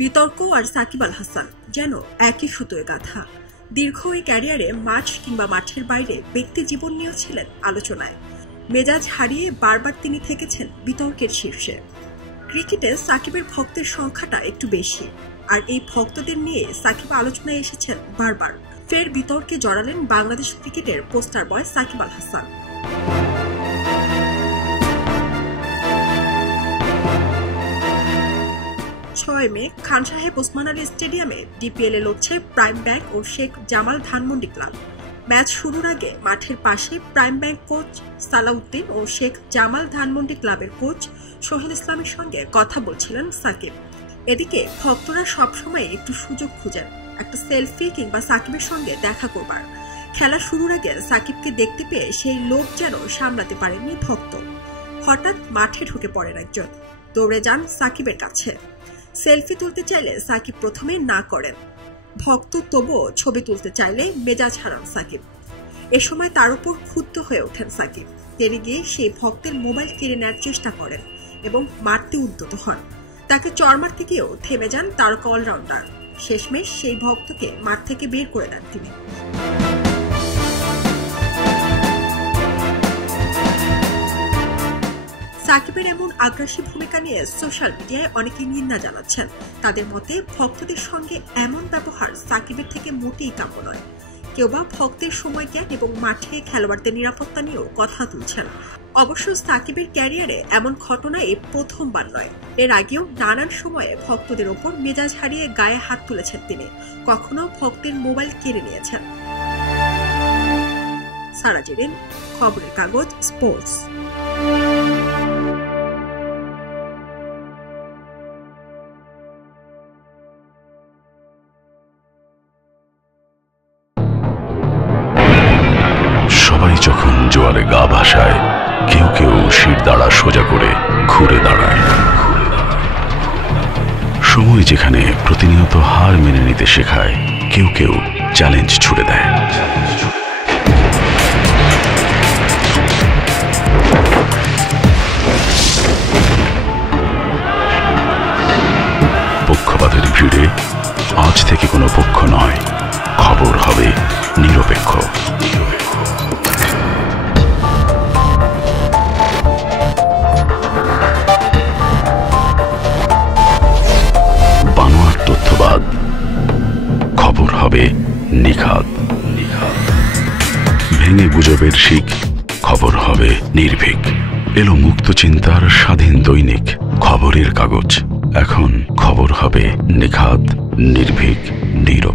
বিতর্ক আর সাকিব আল হাসান যেন একই সুতোয় গাঁথা। দীর্ঘ এই ক্যারিয়ারে মাঠ কিংবা মাঠের বাইরে ব্যক্তি জীবন নিয়েও ছিলেন আলোচনায়। মেজাজ হারিয়ে বারবার তিনি থেকেছেন বিতর্কের শীর্ষে। ক্রিকেটে সাকিবের ভক্তের সংখ্যাটা একটু বেশি, আর এই ভক্তদের নিয়ে সাকিব আলোচনায় এসেছেন বারবার। ফের বিতর্কে জড়ালেন বাংলাদেশ ক্রিকেটের পোস্টার বয় সাকিব আল হাসান। 6 মে খান সাহেব ওসমান আলী স্টেডিয়ামে ডিপিএল-এ লড়ছে প্রাইম ব্যাংক ও শেখ জামাল ধানমন্ডি ক্লাব। ম্যাচ শুরুর আগে মাঠের পাশে প্রাইম ব্যাংক কোচ সালাউদ্দিন ও শেখ জামাল ধানমন্ডি ক্লাবের কোচ সোহেল ইসলামের সঙ্গে কথা বলছিলেন সাকিব। এদিকে ভক্তরা সবসময় একটু সুযোগ খুঁজেন একটা সেলফি কিংবা সাকিবের সঙ্গে দেখা করবার। খেলা শুরুর আগে সাকিবকে দেখতে পেয়ে সেই লোভ যেন সামলাতে পারেননি ভক্ত। হঠাৎ মাঠে ঢুকে পড়েন একজন, দৌড়ে যান সাকিবের কাছে। সেলফি তুলতে চাইলে সাকিব প্রথমে না করেন। ভক্ত তবুও ছবি তুলতে চাইলে মেজাজ হারান সাকিব। এ সময় তার উপর ক্ষুব্ধ হয়ে ওঠেন সাকিব। তেড়ে গিয়ে সেই ভক্তের মোবাইল কেড়ে নেওয়ার চেষ্টা করেন এবং মারতে উদ্যত হন। তাকে চড় মারতে গিয়েও থেমে যান তারকা অলরাউন্ডার। শেষমেশ সেই ভক্তকে মাঠ থেকে বের করে দেন তিনি। সাকিবের এমন আগ্রাসী ভূমিকা নিয়ে সোশ্যাল মিডিয়ায় অনেকে নিন্দা জানাচ্ছেন। তাদের মতে ভক্তদের সঙ্গে এমন ব্যবহার সাকিবের থেকে মোটেই কাম্য নয়। কেউ বা ভক্তের সময় জ্ঞান এবং মাঠে খেলোয়াড়দের নিরাপত্তা নিয়েও কথা তুলছেন। অবশ্য সাকিবের ক্যারিয়ারে এমন ঘটনা এই প্রথমবার নয়। এর আগেও নানান সময়ে ভক্তদের ওপর মেজাজ হারিয়ে গায়ে হাত তুলেছেন তিনি। কখনো ভক্তের মোবাইল কেড়ে নিয়েছেন। সারা জেরিন, খবরের কাগজ, স্পোর্টস। সবাই যখন জোয়ারে গা ভাসায়, কেউ কেউ শির দাঁড়া সোজা করে ঘুরে দাঁড়ায়। সময় যেখানে প্রতিনিয়ত হার মেনে নিতে শেখায়, কেউ কেউ চ্যালেঞ্জ ছুড়ে দেয়। পক্ষপাতের ভিড়ে আজ থেকে কোনো পক্ষ নয়, খবর হবে নিরপেক্ষ। বানোয়াট তথ্যবাদ, খবর হবে নিখাত। ভেঙে গুজবের শিক, খবর হবে নির্ভীক। এলো মুক্ত চিন্তার স্বাধীন দৈনিক খবরের কাগজ। এখন খবর হবে নিখাত, নির্ভীক, নিরপেক্ষ।